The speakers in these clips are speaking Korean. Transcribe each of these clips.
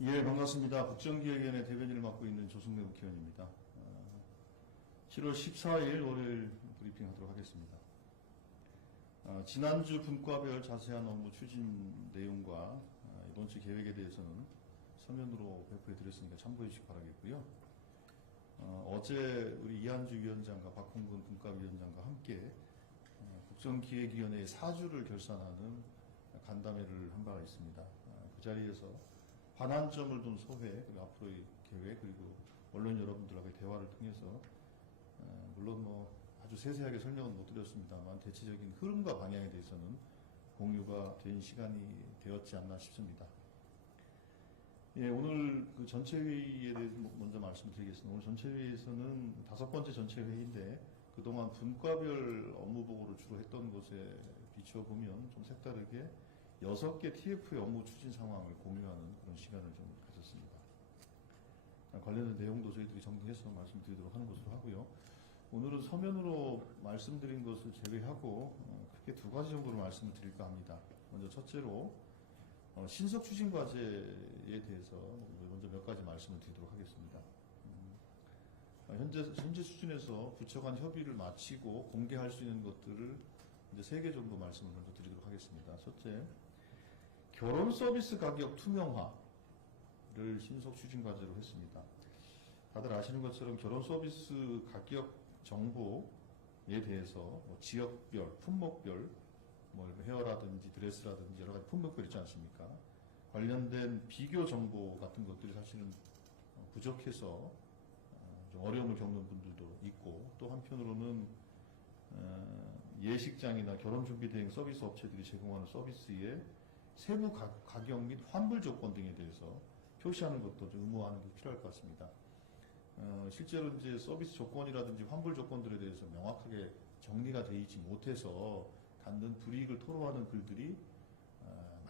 예, 반갑습니다. 국정기획위원회 대변인을 맡고 있는 조승래 국회의원입니다. 7월 14일 월요일 브리핑 하도록 하겠습니다. 지난주 분과별 자세한 업무 추진 내용과 이번 주 계획에 대해서는 서면으로 배포해 드렸으니까 참고해 주시기 바라겠고요. 어제 우리 이한주 위원장과 박홍근 분과위원장과 함께 국정기획위원회의 사주를 결산하는 간담회를 한 바가 있습니다. 그 자리에서 반환점을 둔 소회, 그리고 앞으로의 계획, 그리고 언론 여러분들과의 대화를 통해서 물론 아주 세세하게 설명은 못 드렸습니다만 대체적인 흐름과 방향에 대해서는 공유가 된 시간이 되었지 않나 싶습니다. 예, 오늘 그 전체 회의에 대해서 먼저 말씀드리겠습니다. 오늘 전체 회의에서는 5번째 전체 회의인데 그동안 분과별 업무 보고를 주로 했던 것에 비춰보면 좀 색다르게 6개 TF의 업무 추진 상황을 공유하는 그런 시간을 좀 가졌습니다. 관련된 내용도 저희들이 정리해서 말씀드리도록 하는 것으로 하고요. 오늘은 서면으로 말씀드린 것을 제외하고 크게 2가지 정도로 말씀을 드릴까 합니다. 먼저 첫째로 신속 추진 과제에 대해서 먼저 몇 가지 말씀을 드리도록 하겠습니다. 현재 수준에서 부처 간 협의를 마치고 공개할 수 있는 것들을 이제 3개 정도 말씀을 먼저 드리도록 하겠습니다. 첫째, 결혼 서비스 가격 투명화를 신속 추진 과제로 했습니다. 다들 아시는 것처럼 결혼 서비스 가격 정보에 대해서 지역별, 품목별, 헤어라든지 드레스라든지 여러 가지 품목별 있지 않습니까? 관련된 비교 정보 같은 것들이 사실은 부족해서 좀 어려움을 겪는 분들도 있고, 또 한편으로는 예식장이나 결혼준비대행 서비스 업체들이 제공하는 서비스의 세부 가격 및 환불 조건 등에 대해서 표시하는 것도 좀 의무화하는 게 필요할 것 같습니다. 실제로 이제 서비스 조건이라든지 환불 조건들에 대해서 명확하게 정리가 되어 있지 못해서 갖는 불이익을 토로하는 글들이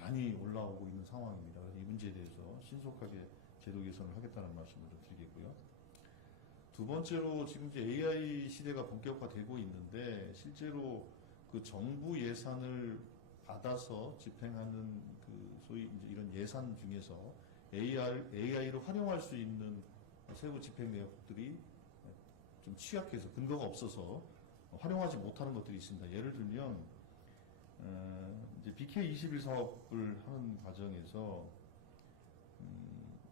많이 올라오고 있는 상황입니다. 그래서 이 문제에 대해서 신속하게 제도 개선을 하겠다는 말씀을 좀 드리겠고요. 두 번째로 지금 이제 AI 시대가 본격화되고 있는데 실제로 그 정부 예산을 받아서 집행하는 그 소위 이제 이런 예산 중에서 AI를 활용할 수 있는 세부 집행 내역들이 좀 취약해서 근거가 없어서 활용하지 못하는 것들이 있습니다. 예를 들면 이제 BK21 사업을 하는 과정에서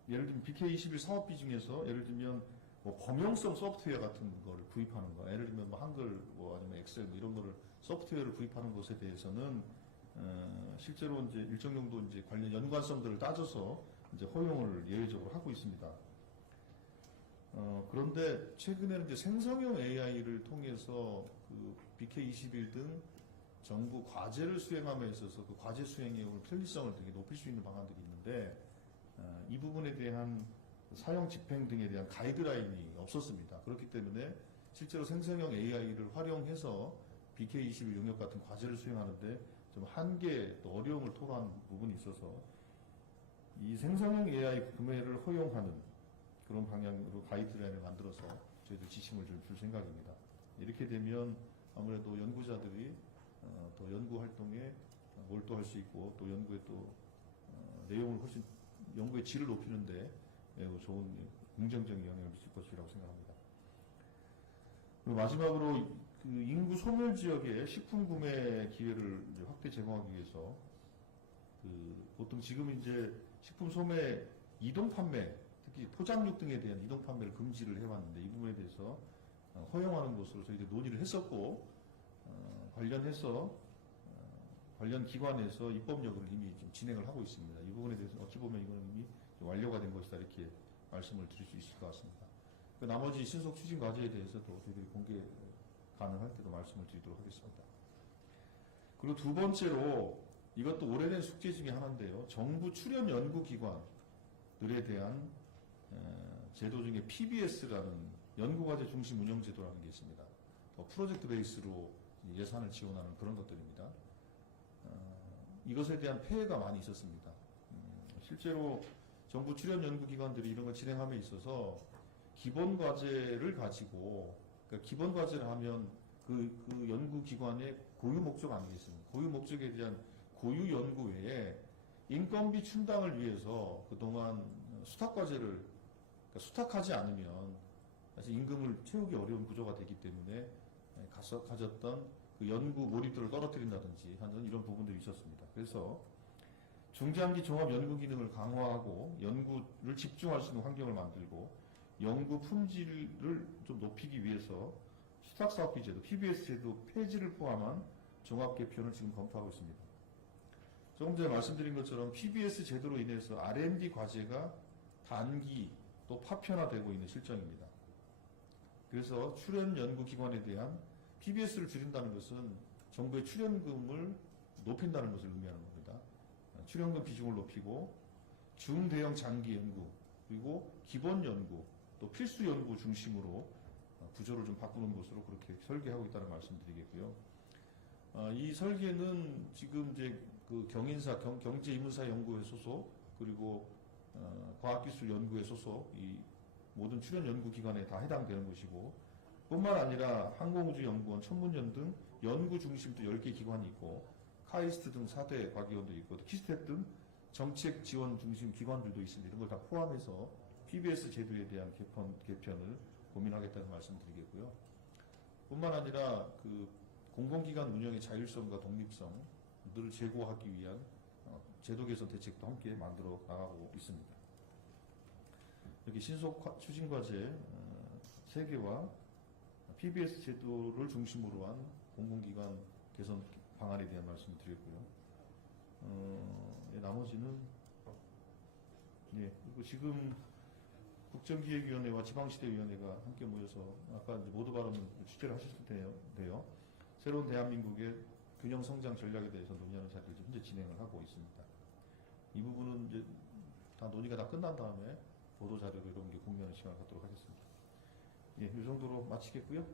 예를 들면 BK21 사업비 중에서 예를 들면 범용성 소프트웨어 같은 거를 구입하는 거, 예를 들면 한글 아니면 엑셀 이런 거를 소프트웨어를 구입하는 것에 대해서는 실제로 이제 일정 정도 이제 관련 연관성들을 따져서 이제 허용을 예외적으로 하고 있습니다. 그런데 최근에는 이제 생성형 AI를 통해서 그 BK21 등 정부 과제를 수행함에 있어서 그 과제 수행의 편리성을 되게 높일 수 있는 방안들이 있는데 이 부분에 대한 사용 집행 등에 대한 가이드라인이 없었습니다. 그렇기 때문에 실제로 생성형 AI를 활용해서 BK21 용역 같은 과제를 수행하는데 좀 한계 또 어려움을 토로한 부분이 있어서 이 생성형 AI 구매를 허용하는 그런 방향으로 가이드라인을 만들어서 저희들 지침을 줄 생각입니다. 이렇게 되면 아무래도 연구자들이 또 연구 활동에 몰두할 수 있고 또 연구에 또 내용을 훨씬 연구의 질을 높이는데 매우 좋은 긍정적인 영향을 미칠 것이라고 생각합니다. 그리고 마지막으로 그 인구 소멸 지역에 식품 구매 기회를 이제 확대 제공하기 위해서 보통 지금 이제 식품 소매 이동 판매, 특히 포장육 등에 대한 이동 판매를 금지를 해왔는데 이 부분에 대해서 허용하는 것으로 저희들이 논의를 했었고 관련해서 관련 기관에서 입법력을 이미 좀 진행을 하고 있습니다. 이 부분에 대해서 어찌 보면 이거는 이미 완료가 된 것이다 이렇게 말씀을 드릴 수 있을 것 같습니다. 그 나머지 신속 추진 과제에 대해서도 저희들이 공개 가능할 때도 말씀을 드리도록 하겠습니다. 그리고 두 번째로 이것도 오래된 숙제 중에 하나인데요. 정부 출연 연구기관들에 대한 제도 중에 PBS라는 연구과제 중심 운영 제도라는 게 있습니다. 프로젝트 베이스로 예산을 지원하는 그런 것들입니다. 이것에 대한 폐해가 많이 있었습니다. 실제로 정부 출연 연구기관들이 이런 걸 진행함에 있어서 기본 과제를 가지고, 그러니까 기본 과제를 하면 그 연구기관의 고유 목적 아니겠습니까? 고유 목적에 대한 고유 연구 외에 인건비 충당을 위해서 그동안 수탁과제를 그러니까 수탁하지 않으면 사실 임금을 채우기 어려운 구조가 되기 때문에 가졌던 그 연구 몰입도를 떨어뜨린다든지 하는 이런 부분들이 있었습니다. 그래서 중장기 종합 연구 기능을 강화하고 연구를 집중할 수 있는 환경을 만들고 연구 품질을 좀 높이기 위해서 수탁사업비 제도, PBS 제도 폐지를 포함한 종합 개편을 지금 검토하고 있습니다. 조금 전에 말씀드린 것처럼 PBS 제도로 인해서 R&D 과제가 단기 또 파편화되고 있는 실정입니다. 그래서 출연 연구기관에 대한 PBS를 줄인다는 것은 정부의 출연금을 높인다는 것을 의미하는 겁니다. 출연금 비중을 높이고 중대형 장기 연구 그리고 기본 연구 또 필수 연구 중심으로 구조를 좀 바꾸는 것으로 그렇게 설계하고 있다는 말씀드리겠고요. 이 설계는 지금 이제 그 경제인문사연구회 소속 그리고 과학기술연구회 소속 이 모든 출연 연구기관에 다 해당되는 것이고 뿐만 아니라 항공우주연구원, 천문연 등 연구 중심 또 10개 기관이 있고 카이스트 등 4대 과기원도 있고 키스텍 등 정책 지원 중심 기관들도 있습니다. 이런 걸 다 포함해서 PBS 제도에 대한 개편을 고민하겠다는 말씀드리겠고요. 뿐만 아니라 그 공공기관 운영의 자율성과 독립성을 제고하기 위한 제도 개선 대책도 함께 만들어 나가고 있습니다. 이렇게 신속 추진 과제 3개와 PBS 제도를 중심으로 한 공공기관 개선 방안에 대한 말씀을 드렸고요. 나머지는 그리고 지금 국정기획위원회와 지방시대위원회가 함께 모여서 아까 이제 모두 발언 취재를 하셨을 텐데요. 새로운 대한민국의 균형 성장 전략에 대해서 논의하는 자리를 현재 진행을 하고 있습니다. 이 부분은 이제 다 논의가 다 끝난 다음에 보도 자료로 이런 게 공유하는 시간을 갖도록 하겠습니다. 이 정도로 마치겠고요.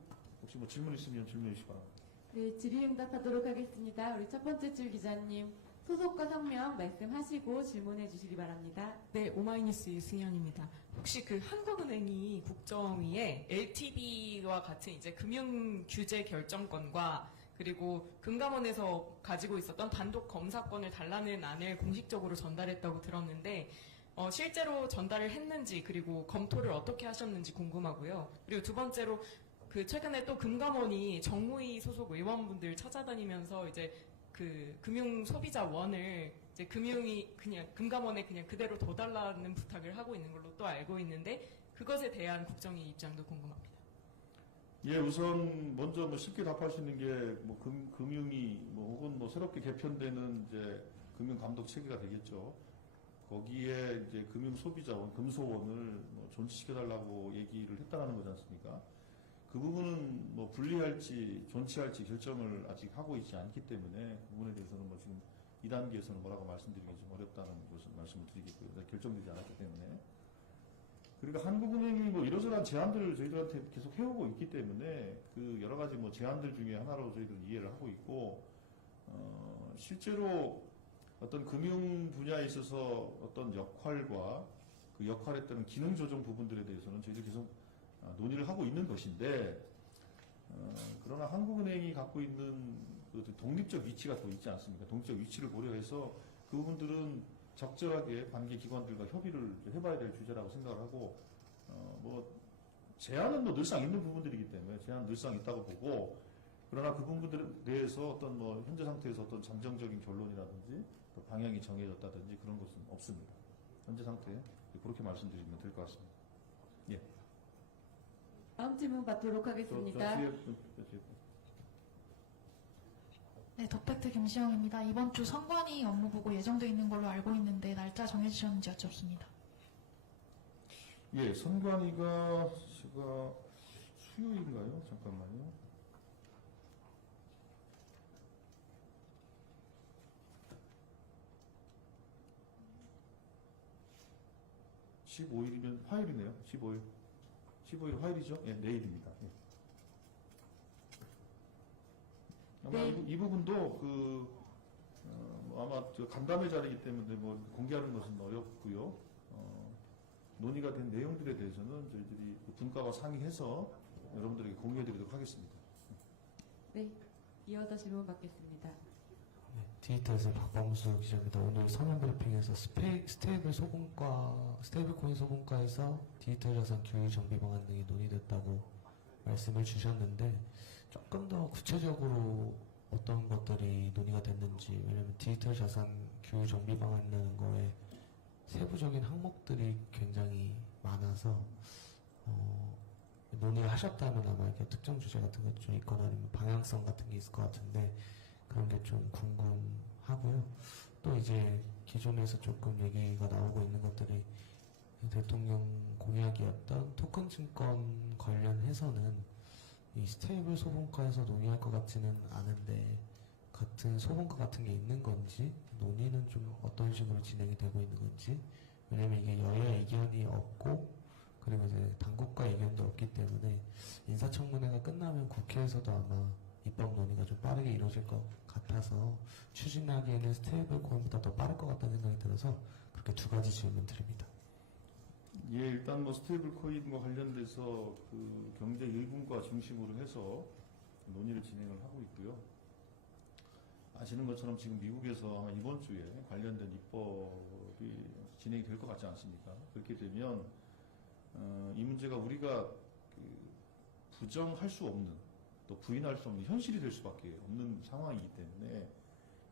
혹시 뭐 질문 있으면 질문해 주시기 바랍니다. 네, 질의응답하도록 하겠습니다. 우리 첫 번째 줄 기자님 소속과 성명 말씀하시고 질문해 주시기 바랍니다. 네, 오마이뉴스 유승현입니다. 혹시 그 한국은행이 국정위에 LTV와 같은 이제 금융 규제 결정권과 그리고 금감원에서 가지고 있었던 단독 검사권을 달라는 안을 공식적으로 전달했다고 들었는데 실제로 전달을 했는지 그리고 검토를 어떻게 하셨는지 궁금하고요. 그리고 두 번째로 그 최근에 또 금감원이 정무위 소속 의원분들 찾아다니면서 이제 그 금융 소비자원을 이제 금감원에 그냥 그대로 둬달라는 부탁을 하고 있는 걸로 또 알고 있는데 그것에 대한 국정위 입장도 궁금합니다. 예, 우선 먼저 뭐 쉽게 답할 수 있는 게 뭐 금융이 뭐 혹은 뭐 새롭게 개편되는 이제 금융 감독 체계가 되겠죠. 거기에 이제 금융 소비자원, 금소원을 뭐 존치시켜달라고 얘기를 했다라는 거지 않습니까? 그 부분은 뭐 분리할지 존치할지 결정을 아직 하고 있지 않기 때문에 그 부분에 대해서는 뭐 지금 2단계에서는 뭐라고 말씀드리기 좀 어렵다는 것을 말씀을 드리겠고요. 결정되지 않았기 때문에. 그러니까 한국은행이 뭐 이러저러한 제안들을 저희들한테 계속 해오고 있기 때문에 그 여러 가지 뭐 제안들 중에 하나로 저희들은 이해를 하고 있고, 실제로 어떤 금융 분야에 있어서 어떤 역할과 그 역할에 따른 기능 조정 부분들에 대해서는 저희들이 계속 논의를 하고 있는 것인데, 그러나 한국은행이 갖고 있는 그 독립적 위치가 또 있지 않습니까? 독립적 위치를 고려해서 그 부분들은 적절하게 관계 기관들과 협의를 해봐야 될 주제라고 생각을 하고, 뭐 제한은 뭐 늘상 있는 부분들이기 때문에 제한 늘상 있다고 보고, 그러나 그 부분들에 대해서 어떤 뭐 현재 상태에서 어떤 잠정적인 결론이라든지 또 방향이 정해졌다든지 그런 것은 없습니다. 현재 상태에 그렇게 말씀드리면 될 것 같습니다. 예. 다음 질문 받도록 하겠습니다. 네, 덕팩트 김시영입니다. 이번 주 선관위 업무보고 예정되어 있는 걸로 알고 있는데 날짜 정해주셨는지 여쭙습니다. 예, 선관위가 제가 수요일인가요? 잠깐만요. (15일이면) 화요일이네요. 15일 화요일이죠? 예, 내일입니다. 예. 아마 네. 이 부분도 아마 저 간담회 자리이기 때문에 뭐 공개하는 것은 어렵고요. 논의가 된 내용들에 대해서는 저희들이 분과와 상의해서 여러분들에게 공유해드리도록 하겠습니다. 네, 이어서 질문 받겠습니다. 네, 디지털에서 박범수 기자입니다. 오늘 서면 브리핑에서 스테이블 코인 소분가에서 디지털 자산 규율 정비 방안 등이 논의됐다고 말씀을 주셨는데 조금 더 구체적으로 어떤 것들이 논의가 됐는지, 왜냐면 디지털 자산 규율 정비 방안이라는 거에 세부적인 항목들이 굉장히 많아서 논의를 하셨다면 아마 이렇게 특정 주제 같은 게 좀 있거나 아니면 방향성 같은 게 있을 것 같은데 그런 게 좀 궁금하고요. 또 이제 기존에서 조금 얘기가 나오고 있는 것들이 대통령 공약이었던 토큰 증권 관련해서는 이 스테이블 소분가에서 논의할 것 같지는 않은데 같은 소분가 같은 게 있는 건지 논의는 좀 어떤 식으로 진행이 되고 있는 건지, 왜냐면 이게 여야 의견이 없고 그리고 이제 당국과 의견도 없기 때문에 인사청문회가 끝나면 국회에서도 아마 입법 논의가 좀 빠르게 이루어질 것 같아서 추진하기에는 스테이블 코인보다 더 빠를 것 같다는 생각이 들어서 그렇게 두 가지 질문 드립니다. 예, 일단 뭐 스테이블 코인과 관련돼서 그 경제 일분과 중심으로 해서 논의를 진행을 하고 있고요. 아시는 것처럼 지금 미국에서 아마 이번 주에 관련된 입법이 진행이 될 것 같지 않습니까? 그렇게 되면 이 문제가 우리가 부정할 수 없는, 또 부인할 수 없는 현실이 될 수밖에 없는 상황이기 때문에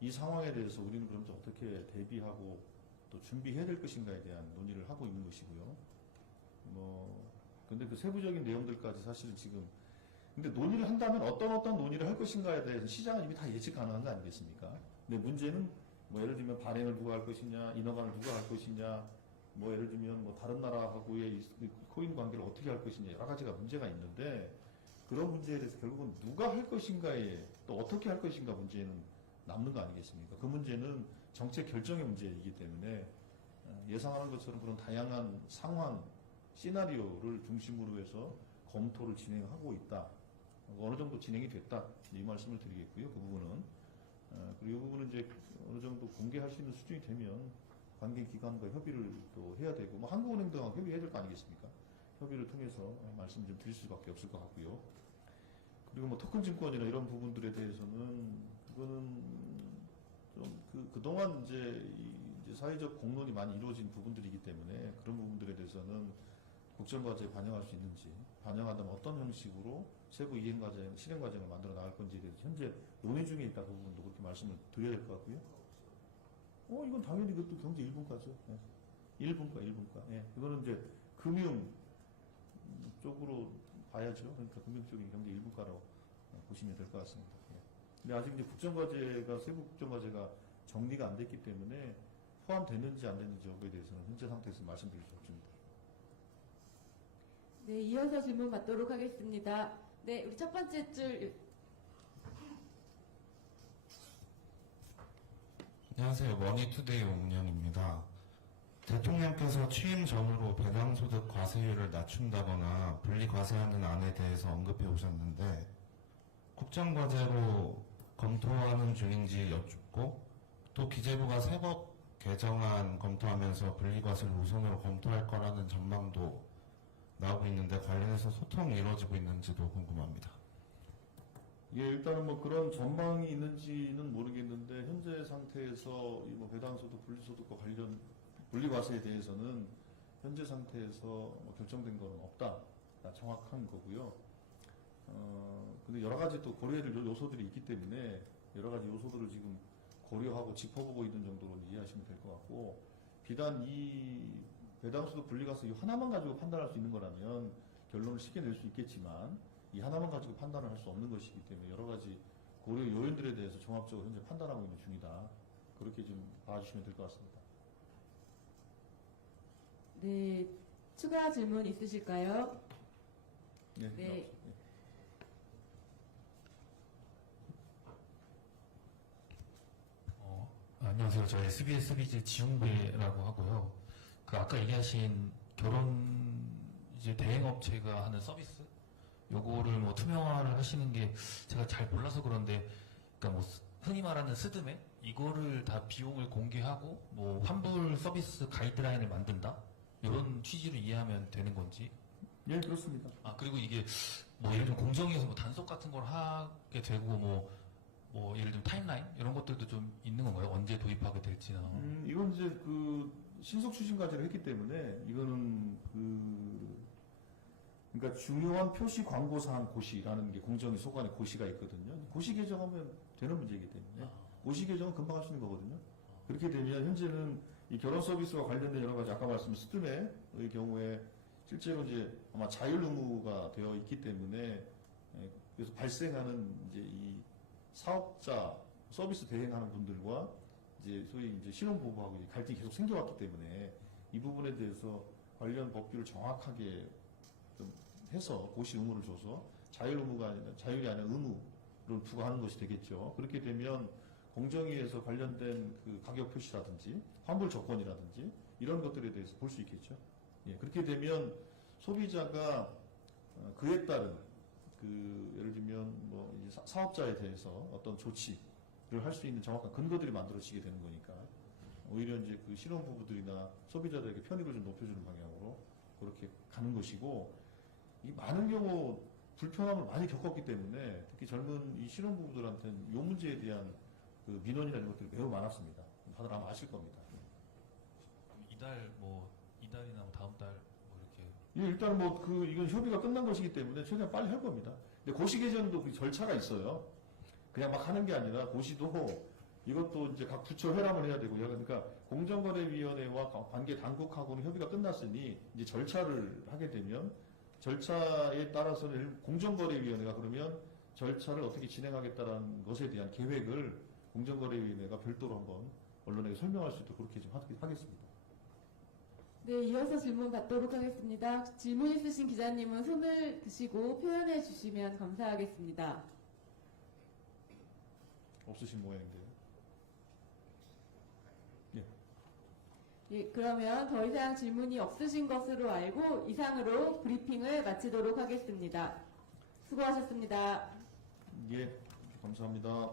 이 상황에 대해서 우리는 그럼 어떻게 대비하고 또 준비해야 될 것인가에 대한 논의를 하고 있는 것이고요. 근데 그 세부적인 내용들까지 사실은 지금, 근데 논의를 한다면 어떤 논의를 할 것인가에 대해서 시장은 이미 다 예측 가능한 거 아니겠습니까? 근데 문제는 예를 들면 발행을 누가 할 것이냐, 인허가를 누가 할 것이냐, 예를 들면 다른 나라하고의 이 코인 관계를 어떻게 할 것이냐, 여러 가지가 문제가 있는데 그런 문제에 대해서 결국은 누가 할 것인가에 또 어떻게 할 것인가 문제는 남는 거 아니겠습니까? 그 문제는 정책 결정의 문제이기 때문에 예상하는 것처럼 그런 다양한 상황, 시나리오를 중심으로 해서 검토를 진행하고 있다. 어느 정도 진행이 됐다. 이 말씀을 드리겠고요. 그 부분은. 그리고 이 부분은 이제 어느 정도 공개할 수 있는 수준이 되면 관계기관과 협의를 또 해야 되고, 한국은행 등하고 협의해야 될 거 아니겠습니까? 협의를 통해서 말씀을 좀 드릴 수밖에 없을 것 같고요. 그리고 토큰 증권이나 이런 부분들에 대해서는 그거는 좀 그동안 이제 사회적 공론이 많이 이루어진 부분들이기 때문에 그런 부분들에 대해서는 국정과제에 반영할 수 있는지, 반영한다면 어떤 형식으로 세부 이행과정, 실행과정을 만들어 나갈 건지에 대해서 현재 논의 중에 있다. 그 부분도 그렇게 말씀을 드려야 될 것 같고요. 이건 당연히 그것도 경제 일분과죠. 예. 일분과. 예. 이거는 이제 금융 쪽으로 봐야죠. 그러니까 금융 쪽인 경제 일분과로 보시면 될 것 같습니다. 예. 근데 아직 이제 국정과제가, 세부 국정과제가 정리가 안 됐기 때문에 포함됐는지 안 됐는지 여부에 대해서는 현재 상태에서 말씀드릴 수 없습니다. 네, 이어서 질문 받도록 하겠습니다. 네, 우리 첫 번째 줄. 안녕하세요. 머니투데이 옹년입니다. 대통령께서 취임 전후로 배당소득 과세율을 낮춘다거나 분리과세하는 안에 대해서 언급해 오셨는데 국정과제로 검토하는 중인지 여쭙고, 또 기재부가 세법 개정안 검토하면서 분리과세를 우선으로 검토할 거라는 전망도 나오고 있는데 관련해서 소통이 이루어지고 있는지도 궁금합니다. 예, 일단은 그런 전망이 있는지는 모르겠는데 현재 상태에서 이 배당소득, 분리소득과 관련 분리과세에 대해서는 현재 상태에서 결정된 거는 없다. 정확한 거고요. 근데 여러 가지 또 고려해야 될 요소들이 있기 때문에 여러 가지 요소들을 지금 고려하고 짚어보고 있는 정도로 이해하시면 될 것 같고, 비단 이 배당소득 분리과세 이 하나만 가지고 판단할 수 있는 거라면 결론을 쉽게 낼 수 있겠지만 이 하나만 가지고 판단을 할 수 없는 것이기 때문에 여러 가지 고려 요인들에 대해서 종합적으로 현재 판단하고 있는 중이다. 그렇게 좀 봐주시면 될 것 같습니다. 네, 추가 질문 있으실까요? 네. 네. 안녕하세요. 저 SBS 비즈 지용배라고 하고요. 아까 얘기하신 결혼 이제 대행업체가 하는 서비스 요거를 투명화를 하시는 게 제가 잘 몰라서 그런데, 그러니까 흔히 말하는 스드메 이거를 다 비용을 공개하고 환불 서비스 가이드라인을 만든다 이런 취지로 이해하면 되는 건지. 예, 그렇습니다. 그리고 이게 예를 들면 공정위에서 단속 같은 걸 하게 되고 뭐 예를 들면 타임라인 이런 것들도 좀 있는 건가요? 언제 도입하게 될지나. 이건 이제 그 신속 추진 과제를 했기 때문에 이거는 그러니까 중요한 표시 광고 사항 고시라는 게 공정위 소관에 고시가 있거든요. 고시 개정하면 되는 문제이기 때문에 고시 개정은 금방 할 수 있는 거거든요. 그렇게 되면 현재는 이 결혼 서비스와 관련된 여러 가지 아까 말씀드린 스드메의 경우에 실제로 이제 아마 자율 의무가 되어 있기 때문에 그래서 발생하는 이제 이 사업자 서비스 대행하는 분들과 이제 소위 이제 신혼부부하고 이제 갈등이 계속 생겨왔기 때문에 이 부분에 대해서 관련 법규를 정확하게 좀 해서 고시 의무를 줘서 자율 의무가 아니라 자율이 아니라 의무를 부과하는 것이 되겠죠. 그렇게 되면 공정위에서 관련된 그 가격 표시라든지 환불 조건이라든지 이런 것들에 대해서 볼 수 있겠죠. 예, 그렇게 되면 소비자가 그에 따른 그 예를 들면 뭐 이제 사업자에 대해서 어떤 조치를 할 수 있는 정확한 근거들이 만들어지게 되는 거니까 오히려 이제 그 신혼부부들이나 소비자들에게 편익을 좀 높여주는 방향으로 그렇게 가는 것이고 이 많은 경우 불편함을 많이 겪었기 때문에 특히 젊은 이 신혼부부들한테는 이 문제에 대한 그 민원이나 이런 것들이 매우 많았습니다. 다들 아마 아실 겁니다. 이달이나 뭐 다음 달 뭐 이렇게. 예, 일단 뭐 이건 협의가 끝난 것이기 때문에 최대한 빨리 할 겁니다. 근데 고시 개정도 그 절차가 있어요. 그냥 막 하는 게 아니라 고시도 이것도 이제 각 부처 회람을 해야 되고요. 그러니까 공정거래위원회와 관계 당국하고는 협의가 끝났으니 이제 절차를 하게 되면 절차에 따라서는 공정거래위원회가 그러면 절차를 어떻게 진행하겠다라는 것에 대한 계획을 공정거래위원회가 별도로 한번 언론에게 설명할 수 있도록 그렇게 좀 하겠습니다. 네, 이어서 질문 받도록 하겠습니다. 질문 있으신 기자님은 손을 드시고 표현해 주시면 감사하겠습니다. 없으신 모양인데요. 예, 그러면 더 이상 질문이 없으신 것으로 알고 이상으로 브리핑을 마치도록 하겠습니다. 수고하셨습니다. 예, 감사합니다.